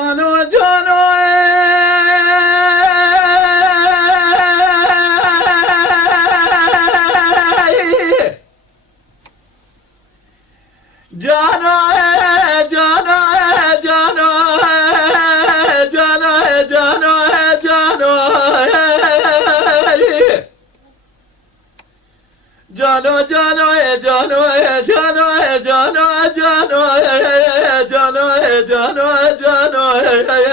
جانو جانو جانو جانو جانو جانو جانو جانو جانو جانو جانو جانو جانو جانو جانو جانو جانو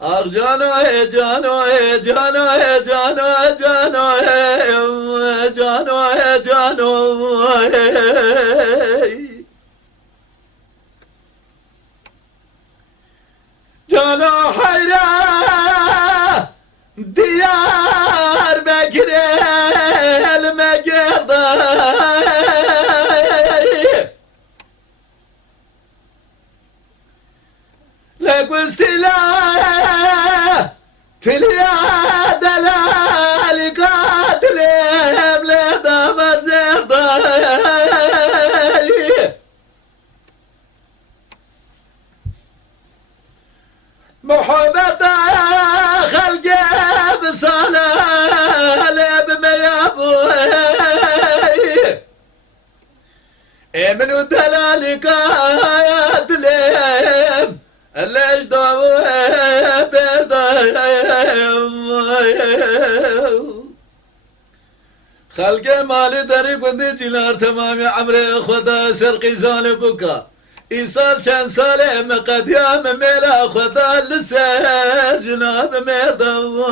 آخ جانو جانو جانو جانو جانو جانو جانو جانو حیرا دیار بکره المگرده لقوستلا تليا دلال قاتلهم لدم الزرده محبته خلقه بصلاة بميابوه من دلال قاتلهم ليش ضوء بردهم خلق مال داری گندی جلار تمام عمر خدا سرقی زال بکا ایسال چند ساله مقدیم میلا خدا لسر جناب مردم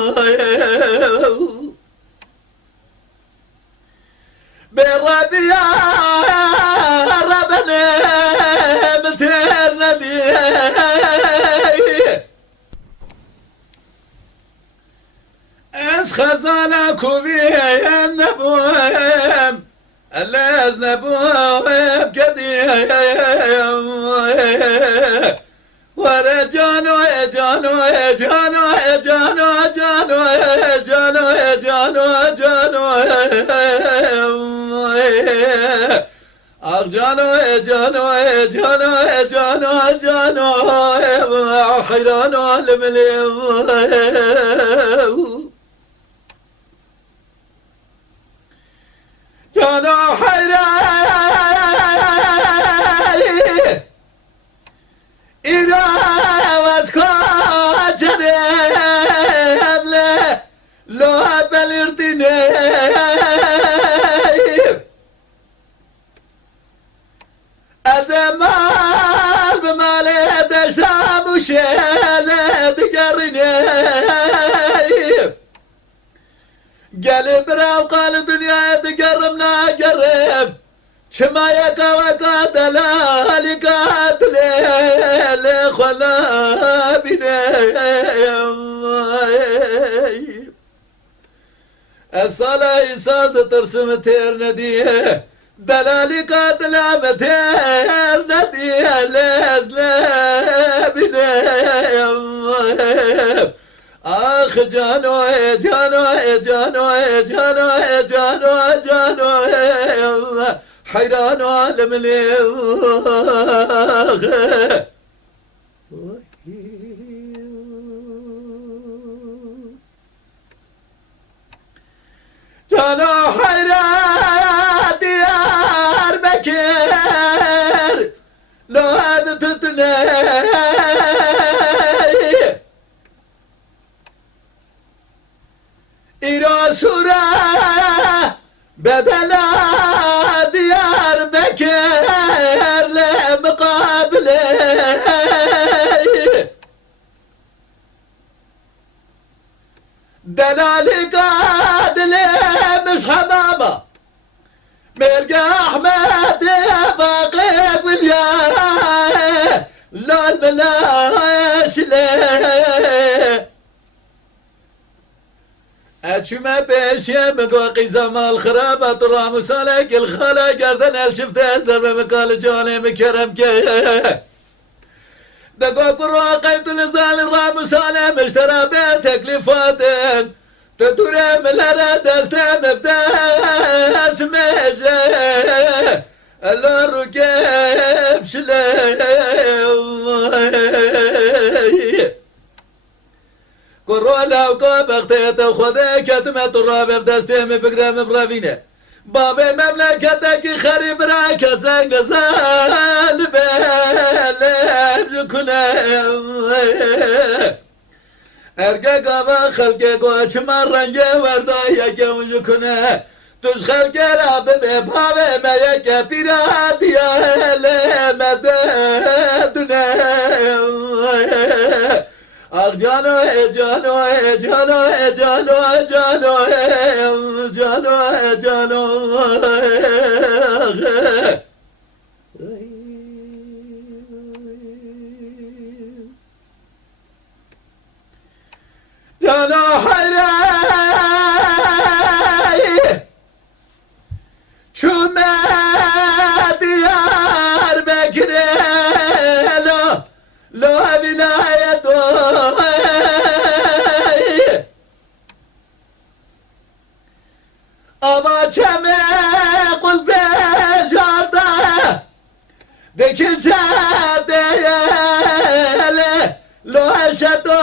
بربيا ربنا مترنا دي اس خزانة كوفي النبوهم اللاز نبوهم كديم ورجانو جانو جانو جانو جانو جانو جانو جانو جانو جانو جانو جانو جانو حيران المليم جانو حيران إذا واسكا جريم له لو بلرتني أزمال بمالي دشام وشيل دقرني قلب راو قال دنيا تقربنا قرب شما يكا وكا دلالي قاتلي خلا بني الصلاة يصاد ترسم تير نديه دلالي قاتل متير نديه لازلا بني آخ جانو جانو جانو جانو جانو جانو حيران عالم اليوغ جانو حيران ديار بكر لو هذا تتني إيرا سورة بدلا ديار بكر لمقابله دلالي قادلي مش حمامة مرقى أحمد باقي بالياه لا البلاش ليه أتشما بيشي مقاقي زمال خرابة طرام وسالك الخلا قردن الشفت أزر بمقال جاني مكرم كي دقوا قراقي تلزال الرام وسالم اشترى بتكلفاتن تدوري من الهرد استم بداس ميجي اللور كيف شل لو که بختیت خوده کتمت را به دستیم بگرم بروینه باب مملکت کی خریب را کسنگ زن بلب کنه ارگه گاوا خلقه گوه چمان رنگه ورده یکی اونجو کنه توش خلقه را به پاوه میگه پیرا بیاله مددونه آخ جانو جانو جانو جانو جانو جانو جانو جانو حیره چون دیار بکره لو ولایت آبا چمه قلب جارده دکشه دیله لو اشدو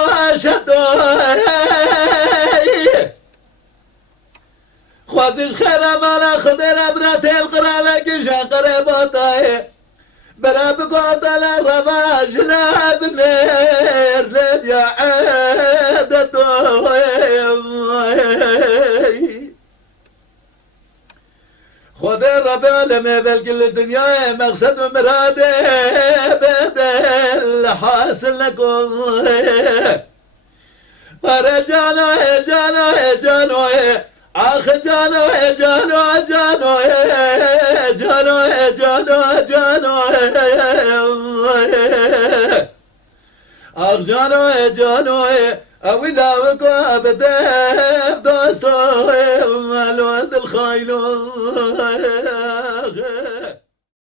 خوازش خیرم على خدر ابرات القرابة كشان قريباتاي برا بقاتل الرواج لا بنير لد يا عادتو خود رب العالمين بالكل الدنيا مقصد ومراده بدل حاصل لكم فرجانو جانو آخ جانو جانو جانو جانو جانو جانو آخ جانو جانو اولا وكو ابدا دوستو الواد الخايلو